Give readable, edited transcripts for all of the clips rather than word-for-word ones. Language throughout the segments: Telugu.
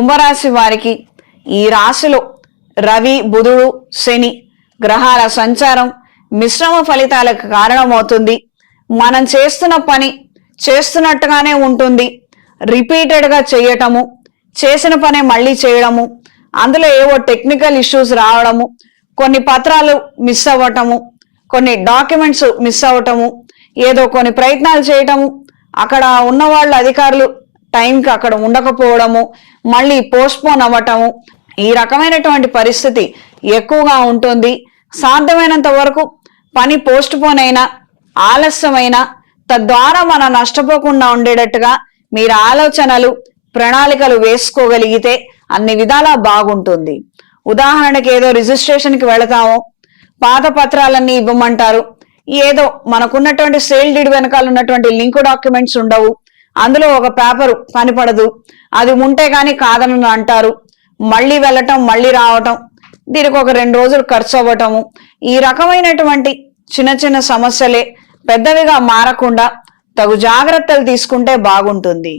కుంభరాశి వారికి ఈ రాశిలో రవి, బుధుడు, శని గ్రహాల సంచారం మిశ్రమ ఫలితాలకు కారణమవుతుంది. మనం చేస్తున్న పని చేస్తున్నట్టుగానే ఉంటుంది. రిపీటెడ్గా చేయటము, చేసిన పనే మళ్ళీ చేయడము, అందులో ఏవో టెక్నికల్ ఇష్యూస్ రావడము, కొన్ని పత్రాలు మిస్ అవ్వటము, కొన్ని డాక్యుమెంట్స్ మిస్ అవ్వటము, ఏదో కొన్ని ప్రయత్నాలు చేయటము, అక్కడ ఉన్నవాళ్ళు అధికారులు టైంకి అక్కడ ఉండకపోవడము, మళ్ళీ పోస్ట్పోన్ అవ్వటము, ఈ రకమైనటువంటి పరిస్థితి ఎక్కువగా ఉంటుంది. సాధ్యమైనంత వరకు పని పోస్ట్పోన్ అయినా, ఆలస్యమైనా, తద్వారా మనం నష్టపోకుండా ఉండేటట్టుగా మీరు ఆలోచనలు, ప్రణాళికలు వేసుకోగలిగితే అన్ని విధాలా బాగుంటుంది. ఉదాహరణకి ఏదో రిజిస్ట్రేషన్కి వెళతాము, పాత పత్రాలన్నీ ఇవ్వమంటారు, ఏదో మనకున్నటువంటి సేల్ డీడ్ వెనకాల ఉన్నటువంటి లింక్ డాక్యుమెంట్స్ ఉండవు, అందులో ఒక పేపరు కనపడదు, అది ఉంటే కానీ కాదని అంటారు, మళ్ళీ వెళ్ళటం మళ్ళీ రావటం, దీనికి ఒక 2 రోజులు ఖర్చు అవ్వటము, ఈ రకమైనటువంటి చిన్న చిన్న సమస్యలే పెద్దవిగా మారకుండా తగు జాగ్రత్తలు తీసుకుంటే బాగుంటుంది.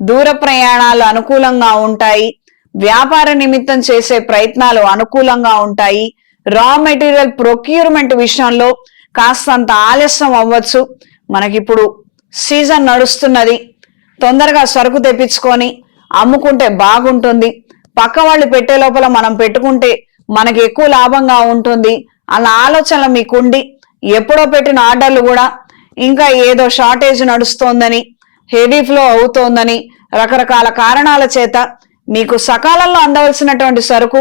దూర ప్రయాణాలు అనుకూలంగా ఉంటాయి. వ్యాపార నిమిత్తం చేసే ప్రయత్నాలు అనుకూలంగా ఉంటాయి. రా మెటీరియల్ ప్రొక్యూర్మెంట్ విషయంలో కాస్తంత ఆలస్యం అవ్వచ్చు. మనకిప్పుడు సీజన్ నడుస్తున్నది, తొందరగా సరుకు తెప్పించుకొని అమ్ముకుంటే బాగుంటుంది. పక్క వాళ్ళు పెట్టే లోపల మనం పెట్టుకుంటే మనకి ఎక్కువ లాభంగా ఉంటుంది అన్న ఆలోచన మీకుండి, ఎప్పుడో పెట్టిన ఆర్డర్లు కూడా ఇంకా ఏదో షార్టేజ్ నడుస్తోందని, హెవీ ఫ్లో అవుతోందని, రకరకాల కారణాల చేత మీకు సకాలంలో అందవలసినటువంటి సరుకు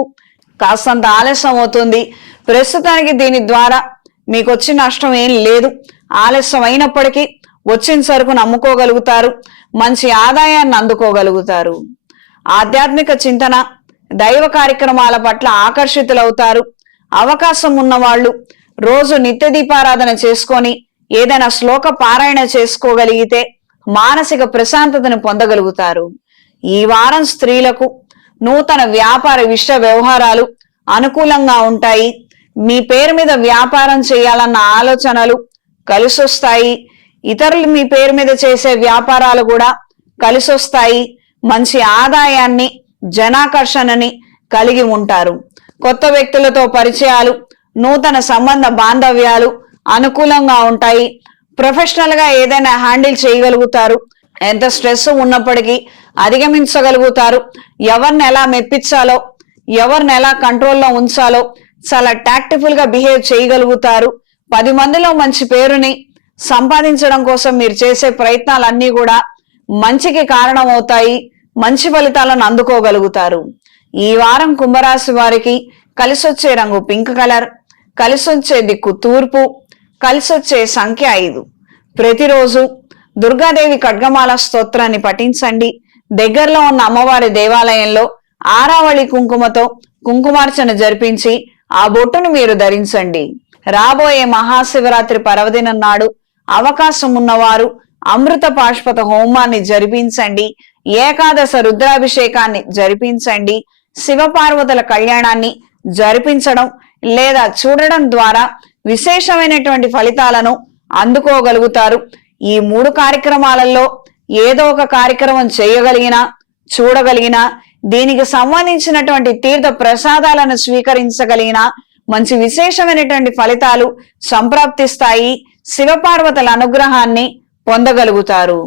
కాస్తంత ఆలస్యం అవుతుంది. ప్రస్తుతానికి దీని ద్వారా మీకు వచ్చిన నష్టం ఏం లేదు. ఆలస్యం అయినప్పటికీ వచ్చిన సరుకును అమ్ముకోగలుగుతారు, మంచి ఆదాయాన్ని అందుకోగలుగుతారు. ఆధ్యాత్మిక చింతన, దైవ కార్యక్రమాల పట్ల ఆకర్షితులవుతారు. అవకాశం ఉన్నవాళ్ళు రోజు నిత్య దీపారాధన చేసుకొని ఏదైనా శ్లోక పారాయణ చేసుకోగలిగితే మానసిక ప్రశాంతతను పొందగలుగుతారు. ఈ వారం స్త్రీలకు నూతన వ్యాపార విషయ వ్యవహారాలు అనుకూలంగా ఉంటాయి. మీ పేరు మీద వ్యాపారం చేయాలన్న ఆలోచనలు కలిసొస్తాయి. ఇతరులు మీ పేరు మీద చేసే వ్యాపారాలు కూడా కలిసొస్తాయి. మంచి ఆదాయాన్ని, జనాకర్షణని కలిగి ఉంటారు. కొత్త వ్యక్తులతో పరిచయాలు, నూతన సంబంధ బాంధవ్యాలు అనుకూలంగా ఉంటాయి. ప్రొఫెషనల్ గా ఏదైనా హ్యాండిల్ చేయగలుగుతారు. ఎంత స్ట్రెస్ ఉన్నప్పటికీ అధిగమించగలుగుతారు. ఎవరిని ఎలా మెప్పించాలో, ఎవరిని ఎలా కంట్రోల్లో ఉంచాలో చాలా టాక్టిఫుల్ గా బిహేవ్ చేయగలుగుతారు. 10 మందిలో మంచి పేరుని సంపాదించడం కోసం మీరు చేసే ప్రయత్నాలన్నీ కూడా మంచికి కారణమవుతాయి. మంచి ఫలితాలను అందుకోగలుగుతారు. ఈ వారం కుంభరాశి వారికి కలిసొచ్చే రంగు పింక్ కలర్, కలిసొచ్చే దిక్కు తూర్పు, కలిసొచ్చే సంఖ్య 5. ప్రతిరోజు దుర్గాదేవి ఖడ్గమాల స్తోత్రాన్ని పఠించండి. దగ్గరలో ఉన్న అమ్మవారి దేవాలయంలో ఆరావళి కుంకుమతో కుంకుమార్చన జరిపించి ఆ బొట్టును మీరు ధరించండి. రాబోయే మహాశివరాత్రి పర్వదినం నాడు అవకాశం ఉన్నవారు అమృత పాష్పత హోమాన్ని జరిపించండి. ఏకాదశ రుద్రాభిషేకాన్ని జరిపించండి. శివపార్వతుల కళ్యాణాన్ని జరిపించడం లేదా చూడడం ద్వారా విశేషమైనటువంటి ఫలితాలను అందుకోగలుగుతారు. ఈ 3 కార్యక్రమాలలో ఏదో ఒక కార్యక్రమం చేయగలిగినా, చూడగలిగినా, దీనికి సంబంధించినటువంటి తీర్థ ప్రసాదాలను స్వీకరించగలిగిన మంచి విశేషమైనటువంటి ఫలితాలు సంప్రాప్తిస్తాయి. శివపార్వతుల అనుగ్రహాన్ని పొందగలుగుతారు.